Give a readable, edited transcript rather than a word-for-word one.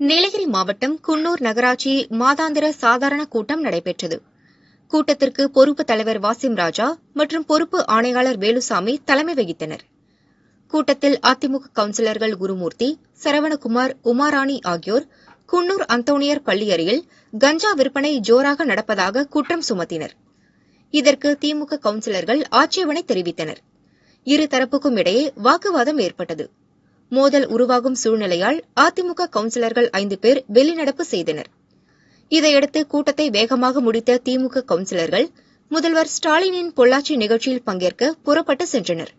நீலகிரி மாவட்டம் குன்னூர் நகராட்சி மாதாந்திர சாதாரண கூட்டம் நடைபெற்றது. கூட்டத்திற்கு பொறுப்பு தலைவர் வாசிம் ராஜா மற்றும் பொறுப்பு ஆணையாளர் வேலுசாமி தலைமை வகித்தனர். கூட்டத்தில் அதிமுக கவுன்சிலர்கள் குருமூர்த்தி, சரவணகுமார், உமாராணி ஆகியோர் குன்னூர் அந்தோணியர் பள்ளி அருகில் கஞ்சா விற்பனை ஜோராக நடப்பதாக குற்றம் சுமத்தினர். இதற்கு திமுக கவுன்சிலர்கள் ஆட்சேபனை தெரிவித்தனர். இருதரப்புக்கும் இடையே வாக்குவாதம் ஏற்பட்டது. மோதல் உருவாகும் சூழ்நிலையால் அதிமுக கவுன்சிலர்கள் 5 பேர் வெளிநடப்பு செய்தனர். இதையடுத்து கூட்டத்தை வேகமாக முடித்த திமுக கவுன்சிலர்கள் முதல்வர் ஸ்டாலினின் பொள்ளாச்சி நிகழ்ச்சியில் பங்கேற்க புறப்பட்டு சென்றனர்.